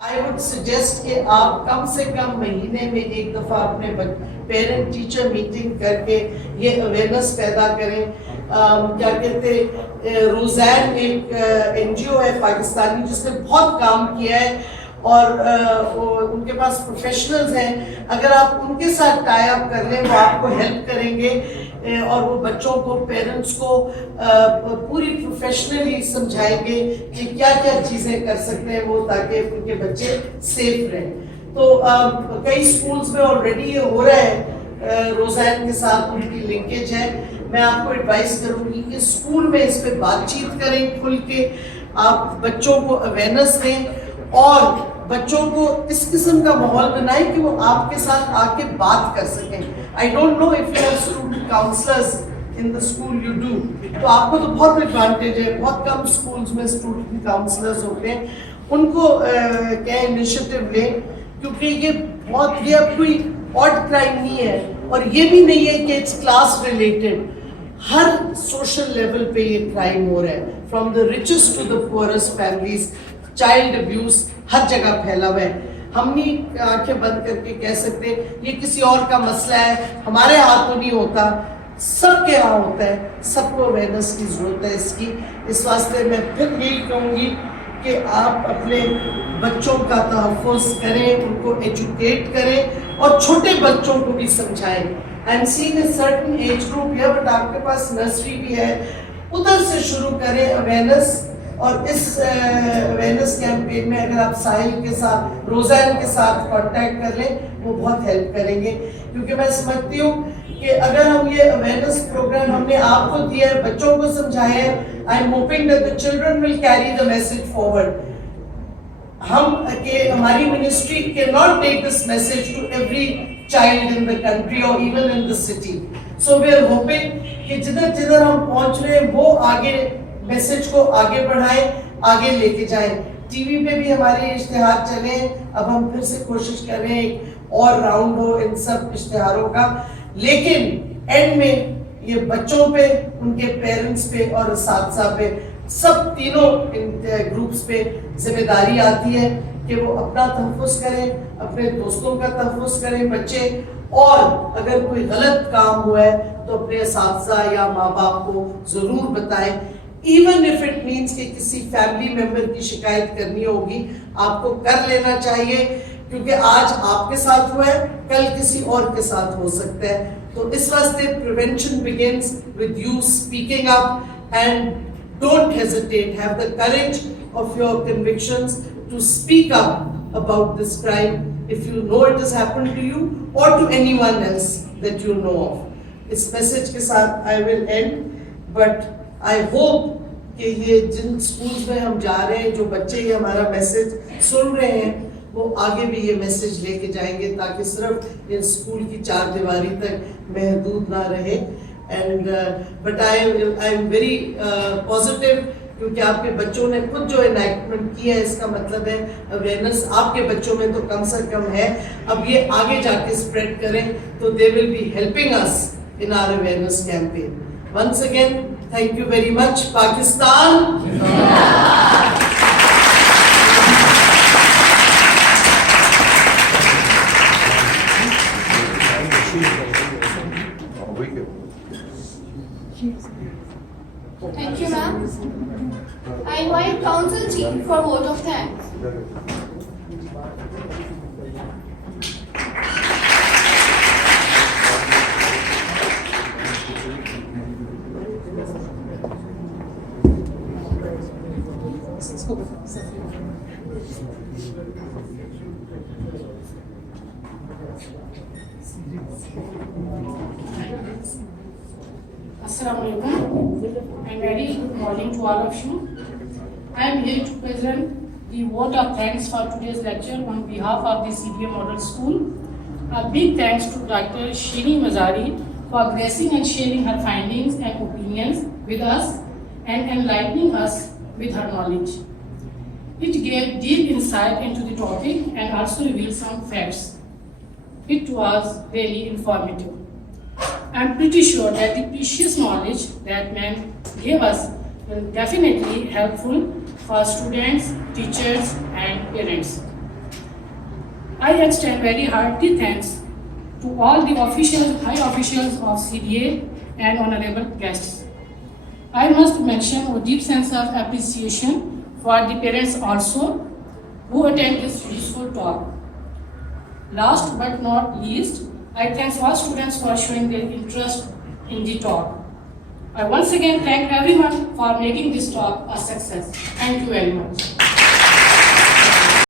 I would suggest کہ آپ کم سے کم مہینے میں ایک دفعہ اپنے پیرنٹ ٹیچر میٹنگ کر کے یہ اویئرنیس پیدا کریں. کیا کہتے روزین ایک NGO ہے پاکستانی جس نے بہت کام کیا ہے اور ان کے پاس پروفیشنلز ہیں. اگر آپ ان کے ساتھ ٹائی اپ کر لیں وہ آپ کو ہیلپ کریں گے اور وہ بچوں کو پیرنٹس کو پوری پروفیشنلی سمجھائیں گے کہ کیا کیا چیزیں کر سکتے ہیں وہ تاکہ ان کے بچے سیف رہیں. تو کئی سکولز میں آلریڈی یہ ہو رہا ہے, روزین کے ساتھ ان کی لنکیج ہے. میں آپ کو ایڈوائز کروں گی کہ اسکول میں اس پہ بات چیت کریں کھل کے, آپ بچوں کو اویئرنیس دیں اور بچوں کو اس قسم کا ماحول بنائیں کہ وہ آپ کے ساتھ آ کے بات کر سکیں. I don't know if you have student counselors in the school, you do. تو آپ کو تو بہت ایڈوانٹیج ہے, بہت کم اسکولز میں اسٹوڈنٹ کاؤنسلرز ہوتے ہیں. ان کو کیا انیشیٹو لیں کیونکہ یہ اب کوئی آڈ کرائم نہیں ہے اور یہ بھی نہیں ہے کہ اٹس کلاس ریلیٹڈ. ہر سوشل لیول پہ یہ کرائم ہو رہا ہے, from the richest to the poorest families. Child abuse ہر جگہ پھیلا ہوا ہے. ہم نہیں آنکھیں بند کر کے کہہ سکتے یہ کسی اور کا مسئلہ ہے, ہمارے ہاتھوں نہیں ہوتا, سب کے ہاں ہوتا ہے. سب کو اویئرنیس کی ضرورت ہے اس کی. اس واسطے میں پھر یہی کہوں گی کہ آپ اپنے بچوں کا تحفظ کریں, ان کو ایجوکیٹ کریں اور چھوٹے بچوں کو بھی سمجھائیں. I'm seeing a certain age group here, but آپ کے پاس نرسری بھی ہے, ادھر سے شروع کریں اویئرنیس. اور اس اویئرنیس کیمپین میں اگر آپ ساحل کے ساتھ, روزین کے ساتھ کانٹیکٹ کر لیں وہ بہت ہیلپ کریں گے. کیونکہ میں سمجھتی ہوں کہ اگر ہم یہ اویئرنیس پروگرام ہم نے آپ کو دیا ہے, بچوں کو سمجھایا ہے, I am hoping that the children will carry the message forward. ہماری ministry cannot take this message to every child in the country or even in the city. So we are hoping کہ جدھر جدھر ہم پہنچ رہے ہیں وہ آگے میسج کو آگے بڑھائیں, آگے لے کے جائیں. ٹی وی پہ بھی ہمارے اشتہار چلے ہیں, اب ہم پھر سے کوشش کر رہے ہیں اور راؤنڈ ہو ان سب اشتہاروں کا. لیکن اینڈ میں یہ بچوں پہ, ان کے پیرنٹس پہ اور اساتذہ پہ, سب تینوں گروپس پہ ذمہ داری آتی ہے کہ وہ اپنا تحفظ کریں, اپنے دوستوں کا تحفظ کریں بچے, اور اگر کوئی غلط کام ہوا ہے تو اپنے اساتذہ یا ماں باپ کو ضرور بتائیں. ایون اف اٹ مینس کہ کسی فیملی ممبر کی شکایت کرنی ہوگی آپ کو کر لینا چاہیے, کیونکہ آج آپ کے ساتھ ہوا ہے کل کسی اور کے ساتھ ہو سکتا ہے. تو اس واسطے prevention begins with you speaking up and don't hesitate. Have the courage of your convictions to speak up about this crime if you know it has happened to you or to anyone else that you know of. اس message کے ساتھ I will end, but I hope کہ یہ جن schools میں ہم جا رہے ہیں, جو بچے یہ ہمارا میسج سن رہے ہیں, وہ آگے بھی یہ میسج لے کے جائیں گے تاکہ صرف ان سکول کی چار دیواری تک محدود نہ رہے. And but I am very positive کیونکہ آپ کے بچوں نے خود جو انیکٹمنٹ کیا ہے, اس کا مطلب ہے اویئرنیس آپ کے بچوں میں تو کم سے کم ہے. اب یہ آگے جا کے اسپریڈ کریں تو they will be helping us in our awareness campaign. Once again, thank you very much. Pakistan. Thank you, ma'am. I invite council chief for vote of thanks. Assalamualaikum and very good morning to all of you. I am here to present the vote of thanks for today's lecture on behalf of the CBA Model School. A big thanks to Dr. Shini Mazari for gracing and sharing her findings and opinions with us and enlightening us with her knowledge. It gave deep insight into the topic and also revealed some facts. It was really informative. I am pretty sure that the precious knowledge that ma'am gave us will definitely helpful for students, teachers and parents. I extend very hearty thanks to all the officials, high officials of CDA and honorable guests. I must mention a deep sense of appreciation for the parents also who attend this useful talk. Last but not least, I thank all students for showing their interest in the talk. I once again thank everyone for making this talk a success. Thank you very much.